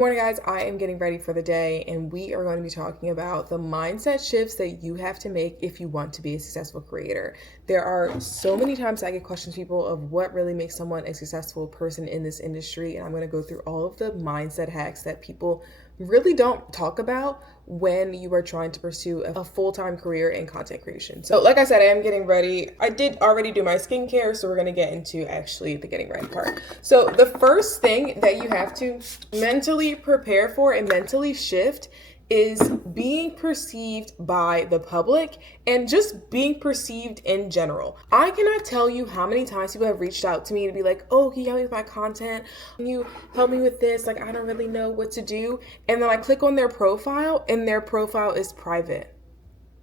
Morning guys, I am getting ready for the day and we are going to be talking about the mindset shifts that you have to make if you want to be a successful creator. There are so many times I get questions from people of what really makes someone a successful person in this industry, and I'm going to go through all of the mindset hacks that people really don't talk about when you are trying to pursue a full-time career in content creation. So like I said, I am getting ready. I did already do my skincare, so we're going to get into actually the getting ready part. So the first thing that you have to mentally prepare for and mentally shift is being perceived by the public and just being perceived in general. I cannot tell you how many times people have reached out to me to be like, oh, can you help me with my content? Can you help me with this? Like, I don't really know what to do. And then I click on their profile and their profile is private.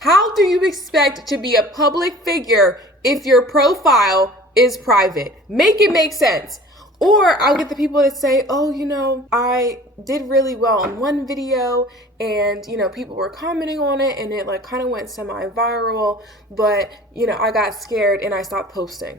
How do you expect to be a public figure if your profile is private? Make it make sense. Or I'll get the people that say, oh, I did really well on one video and, people were commenting on it and it like kind of went semi-viral, but, I got scared and I stopped posting.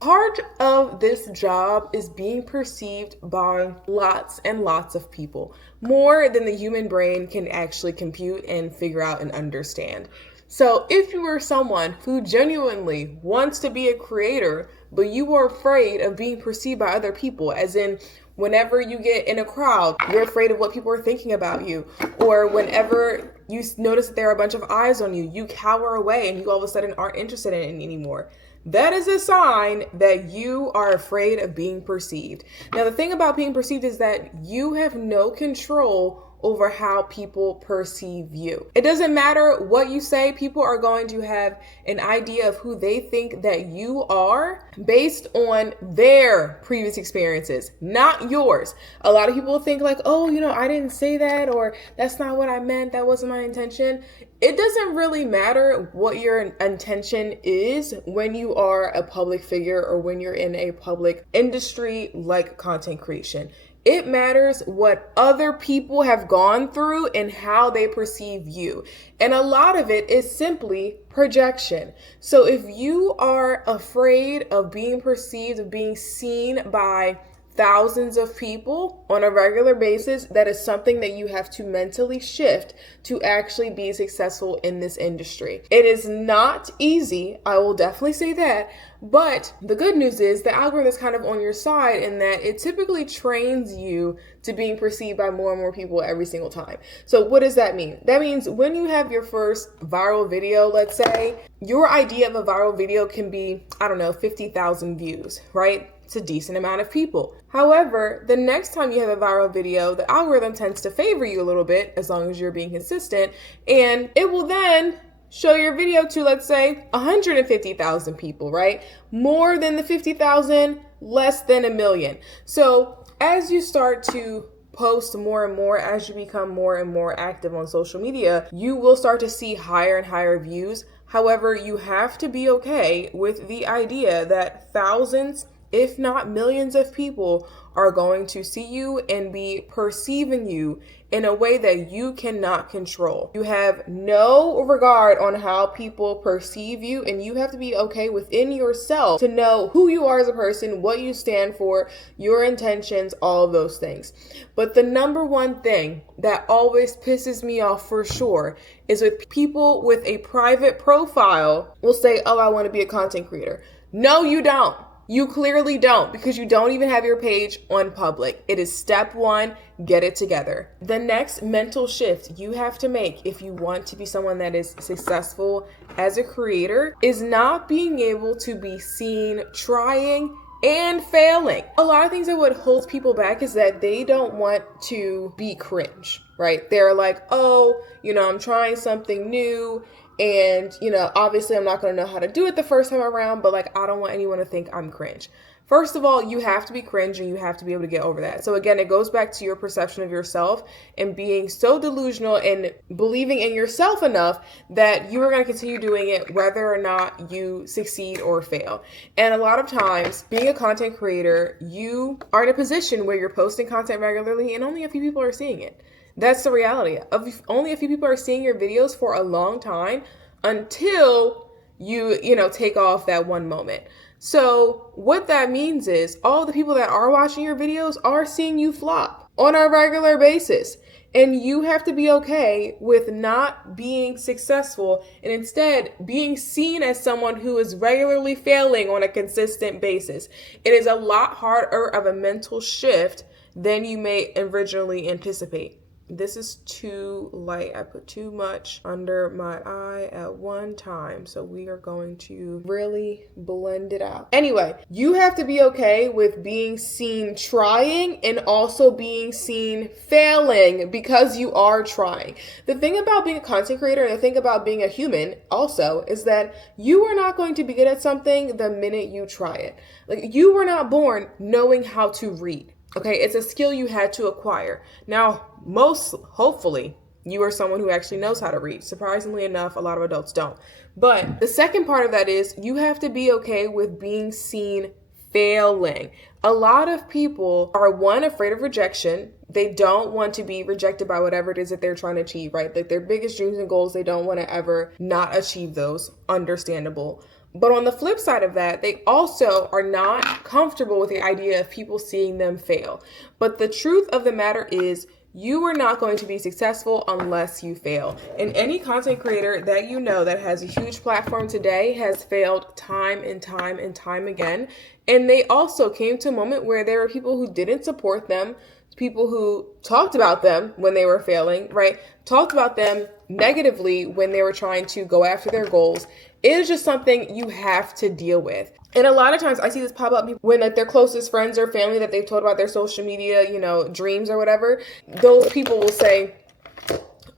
Part of this job is being perceived by lots and lots of people, more than the human brain can actually compute and figure out and understand. So if you are someone who genuinely wants to be a creator, but you are afraid of being perceived by other people, as in whenever you get in a crowd, you're afraid of what people are thinking about you, or whenever you notice that there are a bunch of eyes on you, you cower away and you all of a sudden aren't interested in it anymore. That is a sign that you are afraid of being perceived. Now, the thing about being perceived is that you have no control over how people perceive you. It doesn't matter what you say, people are going to have an idea of who they think that you are based on their previous experiences, not yours. A lot of people think like, oh, I didn't say that, or that's not what I meant, that wasn't my intention. It doesn't really matter what your intention is when you are a public figure or when you're in a public industry like content creation. It matters what other people have gone through and how they perceive you. And a lot of it is simply projection. So if you are afraid of being perceived, of being seen by thousands of people on a regular basis, that is something that you have to mentally shift to actually be successful in this industry. It is not easy, I will definitely say that, but the good news is the algorithm is kind of on your side in that it typically trains you to being perceived by more and more people every single time. So what does that mean? That means when you have your first viral video, let's say, your idea of a viral video can be, 50,000 views, right? It's a decent amount of people. However, the next time you have a viral video, the algorithm tends to favor you a little bit as long as you're being consistent, and it will then show your video to, let's say, 150,000 people, right? More than the 50,000, less than 1 million. So as you start to post more and more, as you become more and more active on social media, you will start to see higher and higher views. However, you have to be okay with the idea that thousands, if not millions of people are going to see you and be perceiving you in a way that you cannot control. You have no regard on how people perceive you, and you have to be okay within yourself to know who you are as a person, what you stand for, your intentions, all of those things. But the number one thing that always pisses me off for sure is with people with a private profile will say, oh, I want to be a content creator. No, you don't. You clearly don't, because you don't even have your page on public. It is step one, get it together. The next mental shift you have to make if you want to be someone that is successful as a creator is not being able to be seen trying and failing. A lot of things that would hold people back is that they don't want to be cringe, right? They're like, oh, I'm trying something new. And, obviously I'm not going to know how to do it the first time around, but I don't want anyone to think I'm cringe. First of all, you have to be cringe and you have to be able to get over that. So again, it goes back to your perception of yourself and being so delusional and believing in yourself enough that you are going to continue doing it whether or not you succeed or fail. And a lot of times, being a content creator, you are in a position where you're posting content regularly and only a few people are seeing it. That's the reality. Only a few people are seeing your videos for a long time until you take off that one moment. So what that means is all the people that are watching your videos are seeing you flop. on a regular basis. And you have to be okay with not being successful and instead being seen as someone who is regularly failing on a consistent basis. It is a lot harder of a mental shift than you may originally anticipate. This is too light. I put too much under my eye at one time. So we are going to really blend it out. Anyway, you have to be okay with being seen trying and also being seen failing because you are trying. The thing about being a content creator and the thing about being a human also is that you are not going to be good at something the minute you try it. Like, you were not born knowing how to read. Okay, it's a skill you had to acquire. Now, hopefully, you are someone who actually knows how to read. Surprisingly enough, a lot of adults don't. But the second part of that is you have to be okay with being seen failing. A lot of people are, one, afraid of rejection. They don't want to be rejected by whatever it is that they're trying to achieve, right? Like their biggest dreams and goals, they don't want to ever not achieve those. Understandable. But on the flip side of that, they also are not comfortable with the idea of people seeing them fail. But the truth of the matter is, you are not going to be successful unless you fail. And any content creator that you know that has a huge platform today has failed time and time and time again. And they also came to a moment where there were people who didn't support them, people who talked about them when they were failing, right? Talked about them negatively when they were trying to go after their goals. It is just something you have to deal with. And a lot of times I see this pop up when like their closest friends or family that they've told about their social media, dreams or whatever, those people will say,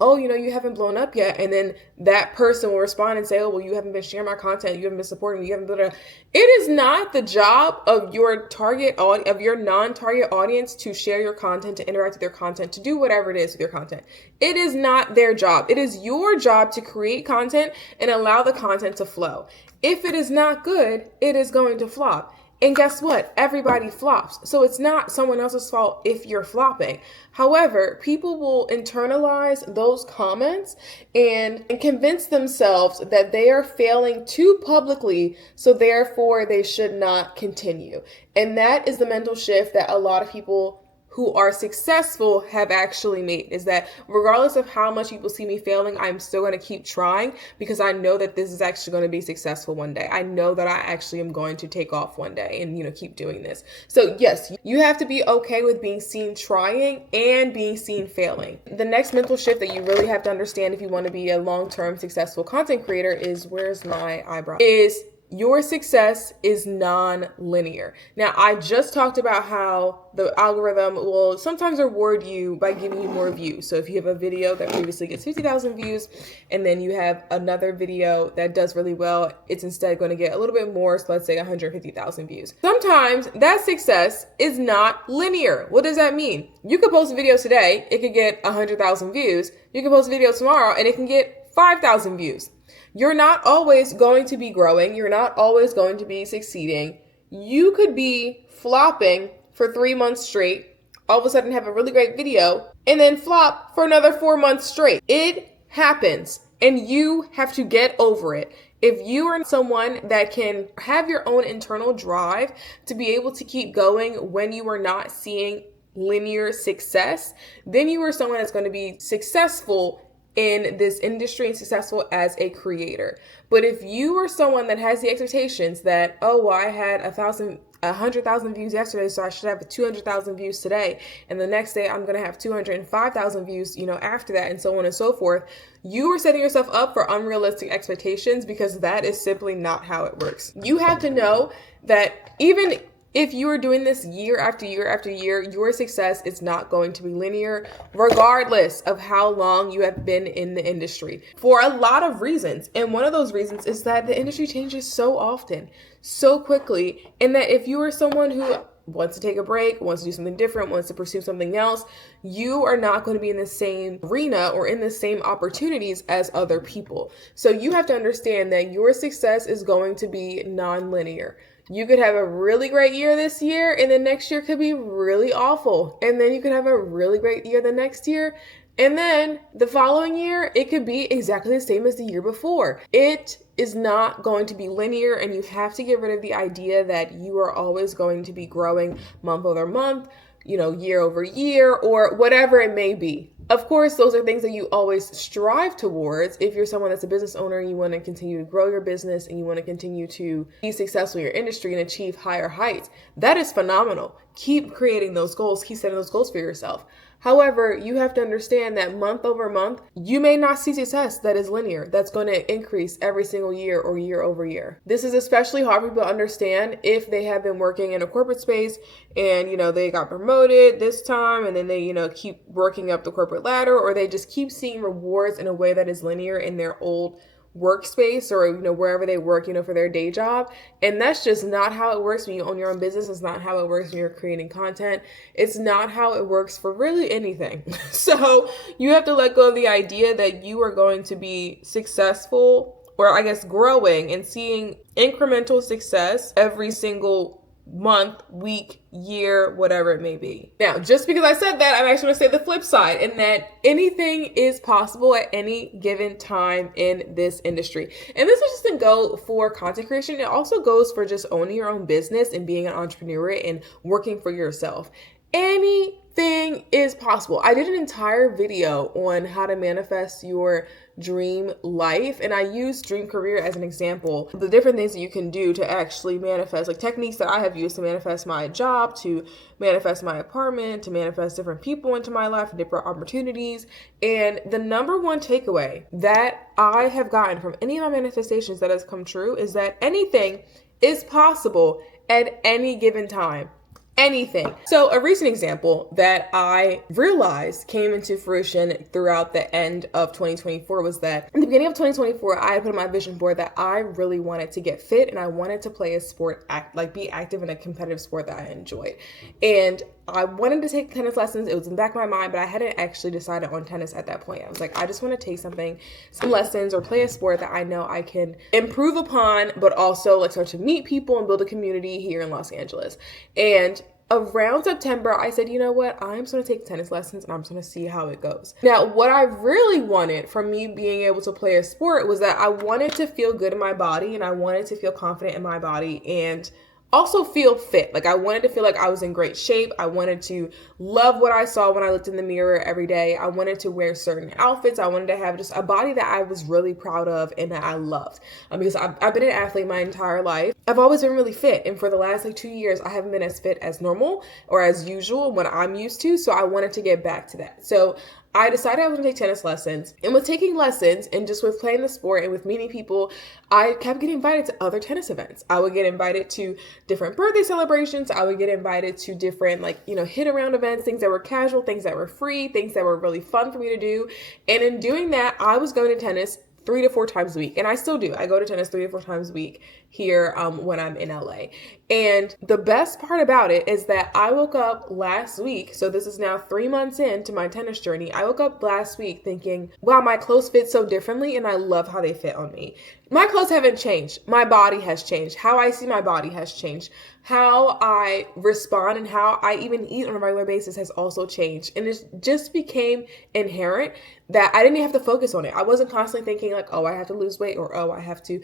oh, you haven't blown up yet. And then that person will respond and say, oh, well, you haven't been sharing my content. You haven't been supporting me. You haven't been. It is not the job of your of your non-target audience to share your content, to interact with your content, to do whatever it is with your content. It is not their job. It is your job to create content and allow the content to flow. If it is not good, it is going to flop. And guess what? Everybody flops. So it's not someone else's fault if you're flopping. However, people will internalize those comments and convince themselves that they are failing too publicly, so therefore they should not continue. And that is the mental shift that a lot of people who are successful have actually made, is that regardless of how much people see me failing, I'm still going to keep trying because I know that this is actually going to be successful one day. I know that I actually am going to take off one day and, keep doing this. So yes, you have to be okay with being seen trying and being seen failing. The next mental shift that you really have to understand if you want to be a long-term successful content creator is, where's my eyebrow? Is your success is non-linear. Now, I just talked about how the algorithm will sometimes reward you by giving you more views. So if you have a video that previously gets 50,000 views and then you have another video that does really well, it's instead going to get a little bit more. So let's say 150,000 views. Sometimes that success is not linear. What does that mean? You could post a video today, it could get 100,000 views. You can post a video tomorrow and it can get 5,000 views. You're not always going to be growing. You're not always going to be succeeding. You could be flopping for 3 months straight, all of a sudden have a really great video, and then flop for another 4 months straight. It happens, and you have to get over it. If you are someone that can have your own internal drive to be able to keep going when you are not seeing linear success, then you are someone that's going to be successful in this industry and successful as a creator. But if you are someone that has the expectations that, oh, well, I had 100,000 views yesterday, so I should have 200,000 views today, and the next day I'm going to have 205,000 views, after that, and so on and so forth, you are setting yourself up for unrealistic expectations because that is simply not how it works. You have to know that even if you are doing this year after year after year, your success is not going to be linear, regardless of how long you have been in the industry, for a lot of reasons. And one of those reasons is that the industry changes so often, so quickly, and that if you are someone who wants to take a break, wants to do something different, wants to pursue something else, you are not going to be in the same arena or in the same opportunities as other people. So you have to understand that your success is going to be non-linear. You could have a really great year this year, and the next year could be really awful. And then you could have a really great year the next year, and then the following year, it could be exactly the same as the year before. It is not going to be linear, and you have to get rid of the idea that you are always going to be growing month over month, year over year or whatever it may be. Of course, those are things that you always strive towards. If you're someone that's a business owner, you want to continue to grow your business and you want to continue to be successful in your industry and achieve higher heights. That is phenomenal. Keep creating those goals. Keep setting those goals for yourself. However, you have to understand that month over month, you may not see success that is linear, that's going to increase every single year or year over year. This is especially hard for people to understand if they have been working in a corporate space and, they got promoted this time and then they, keep working up the corporate ladder, or they just keep seeing rewards in a way that is linear in their old workspace or wherever they work for their day job. And that's just not how it works when you own your own business. It's not how it works when you're creating content. It's not how it works for really anything. So you have to let go of the idea that you are going to be successful, or I guess growing and seeing incremental success every single month, week, year, whatever it may be. Now, just because I said that, I'm actually going to say the flip side, in that anything is possible at any given time in this industry. And this doesn't go for content creation. It also goes for just owning your own business and being an entrepreneur and working for yourself. Anything is possible. I did an entire video on how to manifest your dream life, and I use dream career as an example. The different things that you can do to actually manifest, like techniques that I have used to manifest my job, to manifest my apartment, to manifest different people into my life, different opportunities. And the number one takeaway that I have gotten from any of my manifestations that has come true is that anything is possible at any given time. Anything. So a recent example that I realized came into fruition throughout the end of 2024 was that in the beginning of 2024, I put on my vision board that I really wanted to get fit and I wanted to play a sport, be active in a competitive sport that I enjoyed. And I wanted to take tennis lessons. It was in the back of my mind, but I hadn't actually decided on tennis at that point. I was like, I just want to take some lessons or play a sport that I know I can improve upon, but also start to meet people and build a community here in Los Angeles. And around September, I said, you know what? I'm just going to take tennis lessons and I'm just going to see how it goes. Now, what I really wanted from me being able to play a sport was that I wanted to feel good in my body and I wanted to feel confident in my body and also feel fit. I wanted to feel like I was in great shape. I wanted to love what I saw when I looked in the mirror every day. I wanted to wear certain outfits. I wanted to have just a body that I was really proud of and that I loved. Because I've been an athlete my entire life. I've always been really fit. And for the last 2 years, I haven't been as fit as normal or as usual when I'm used to. So I wanted to get back to that. So I decided I was going to take tennis lessons, and with taking lessons and just with playing the sport and with meeting people, I kept getting invited to other tennis events. I would get invited to different birthday celebrations. I would get invited to different hit around events, things that were casual, things that were free, things that were really fun for me to do. And in doing that, I was going to tennis 3 to 4 times a week. And I still do. I go to tennis 3 to 4 times a week here when I'm in LA. And the best part about it is that I woke up last week. So this is now 3 months into my tennis journey. I woke up last week thinking, wow, my clothes fit so differently and I love how they fit on me. My clothes haven't changed. My body has changed. How I see my body has changed. How I respond and how I even eat on a regular basis has also changed. And it just became inherent that I didn't even have to focus on it. I wasn't constantly thinking oh, I have to lose weight, or, oh, I have to,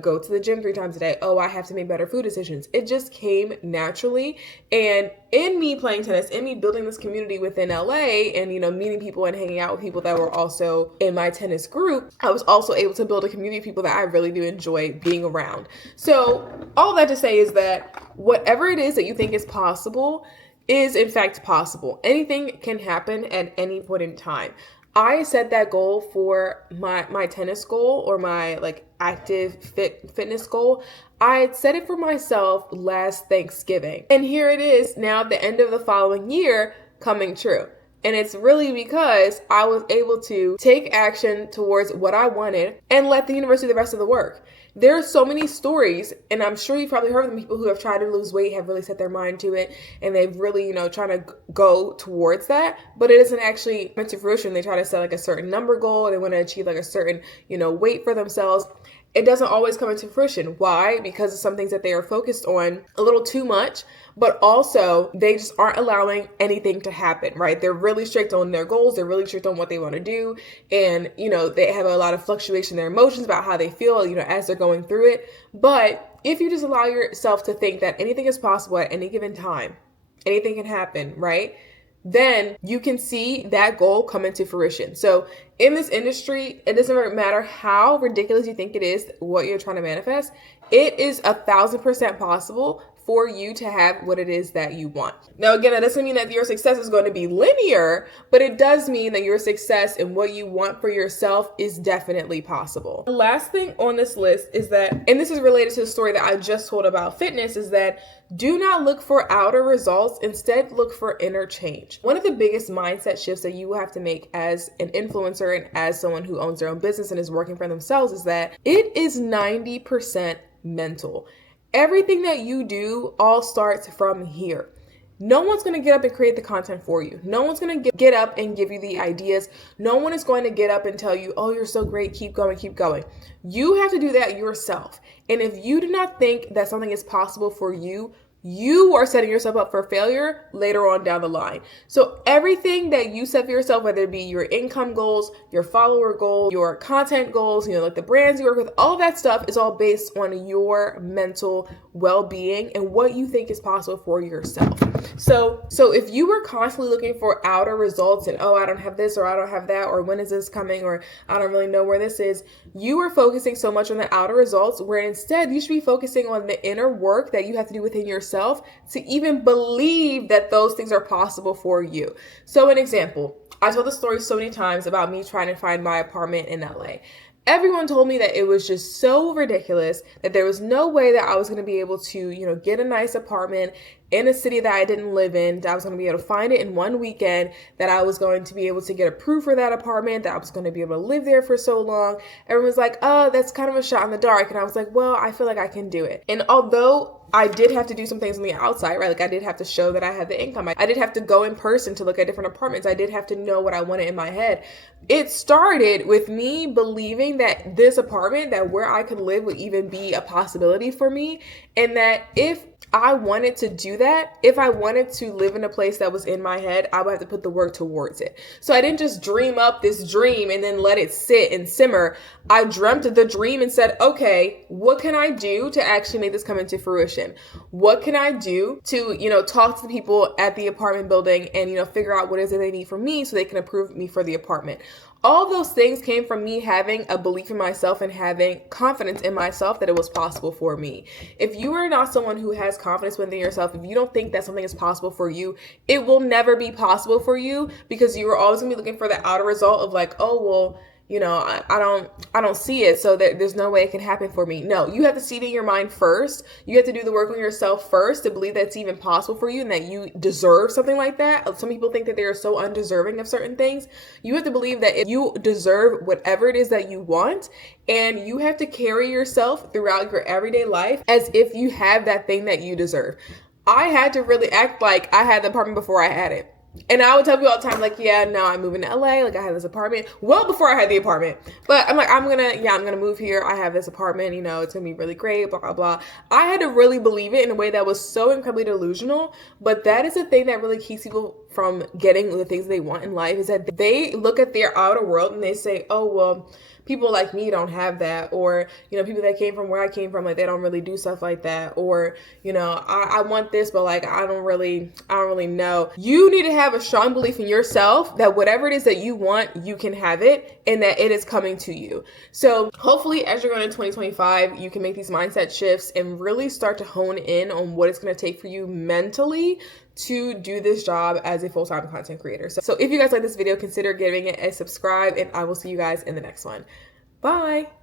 go to the gym 3 times a day. Oh, I have to make better food decisions. It just came naturally. And in me playing tennis, in me building this community within LA and, meeting people and hanging out with people that were also in my tennis group, I was also able to build a community of people that I really do enjoy being around. So all that to say is that whatever it is that you think is possible is in fact possible. Anything can happen at any point in time. I set that goal for my tennis goal, or my active fitness goal. I had set it for myself last Thanksgiving. And here it is now at the end of the following year coming true. And it's really because I was able to take action towards what I wanted and let the universe do the rest of the work. There are so many stories, and I'm sure you've probably heard of them, people who have tried to lose weight, have really set their mind to it, and they've really, trying to go towards that, but it isn't actually come to fruition. They try to set a certain number goal, they want to achieve a certain, weight for themselves. It doesn't always come into fruition. Why? Because of some things that they are focused on a little too much, but also they just aren't allowing anything to happen, right? They're really strict on their goals. They're really strict on what they want to do. And, they have a lot of fluctuation in their emotions about how they feel, as they're going through it. But if you just allow yourself to think that anything is possible at any given time, anything can happen, right? Then you can see that goal come into fruition. So in this industry, it doesn't matter how ridiculous you think it is, what you're trying to manifest, it is 1,000% possible for you to have what it is that you want. Now, again, that doesn't mean that your success is going to be linear, but it does mean that your success and what you want for yourself is definitely possible. The last thing on this list is that, and this is related to the story that I just told about fitness, is that do not look for outer results. Instead, look for inner change. One of the biggest mindset shifts that you will have to make as an influencer and as someone who owns their own business and is working for themselves is that it is 90% mental. Everything that you do all starts from here. No one's going to get up and create the content for you. No one's going to get up and give you the ideas. No one is going to get up and tell you, oh, you're so great, keep going, keep going. You have to do that yourself. And if you do not think that something is possible for you, you are setting yourself up for failure later on down the line. So everything that you set for yourself, whether it be your income goals, your follower goals, your content goals, like the brands you work with, all of that stuff is all based on your mental well-being and what you think is possible for yourself. So if you were constantly looking for outer results and, oh, I don't have this or I don't have that, or when is this coming, or I don't really know where this is, you are focusing so much on the outer results, where instead you should be focusing on the inner work that you have to do within yourself to even believe that those things are possible for you. So an example, I told the story so many times about me trying to find my apartment in LA. Everyone told me that it was just so ridiculous that there was no way that I was going to be able to, get a nice apartment in a city that I didn't live in, that I was going to be able to find it in one weekend, that I was going to be able to get approved for that apartment, that I was going to be able to live there for so long. Everyone was like, oh, that's kind of a shot in the dark. And I was like, well, I feel like I can do it. And although I did have to do some things on the outside, right? Like I did have to show that I had the income. I did have to go in person to look at different apartments. I did have to know what I wanted in my head. It started with me believing that this apartment, that where I could live would even be a possibility for me. And that if I wanted to do that, if I wanted to live in a place that was in my head, I would have to put the work towards it. So I didn't just dream up this dream and then let it sit and simmer. I dreamt the dream and said, okay, what can I do to actually make this come into fruition? What can I do to, talk to the people at the apartment building and, figure out what it is that they need from me so they can approve me for the apartment? All those things came from me having a belief in myself and having confidence in myself that it was possible for me. If you are not someone who has confidence within yourself, if you don't think that something is possible for you, it will never be possible for you, because you are always going to be looking for the outer result of like, oh, well, I don't see it, so there's no way it can happen for me. No, you have to see it in your mind first. You have to do the work on yourself first to believe that it's even possible for you and that you deserve something like that. Some people think that they are so undeserving of certain things. You have to believe that if you deserve whatever it is that you want, and you have to carry yourself throughout your everyday life as if you have that thing that you deserve. I had to really act like I had the apartment before I had it. And I would tell people all the time, like, yeah, no, I'm moving to LA. Like, I had this apartment well before I had the apartment. But I'm like, I'm gonna move here. I have this apartment, it's gonna be really great, blah, blah, blah. I had to really believe it in a way that was so incredibly delusional. But that is the thing that really keeps people from getting the things they want in life, is that they look at their outer world and they say, oh, well, people like me don't have that, or, people that came from where I came from, like, they don't really do stuff like that, or, I want this, but like, I don't really know. You need to have a strong belief in yourself that whatever it is that you want, you can have it, and that it is coming to you. So hopefully as you're going into 2025, you can make these mindset shifts and really start to hone in on what it's going to take for you mentally to do this job as a full-time content creator. So if you guys like this video, consider giving it a subscribe, and I will see you guys in the next one. Bye.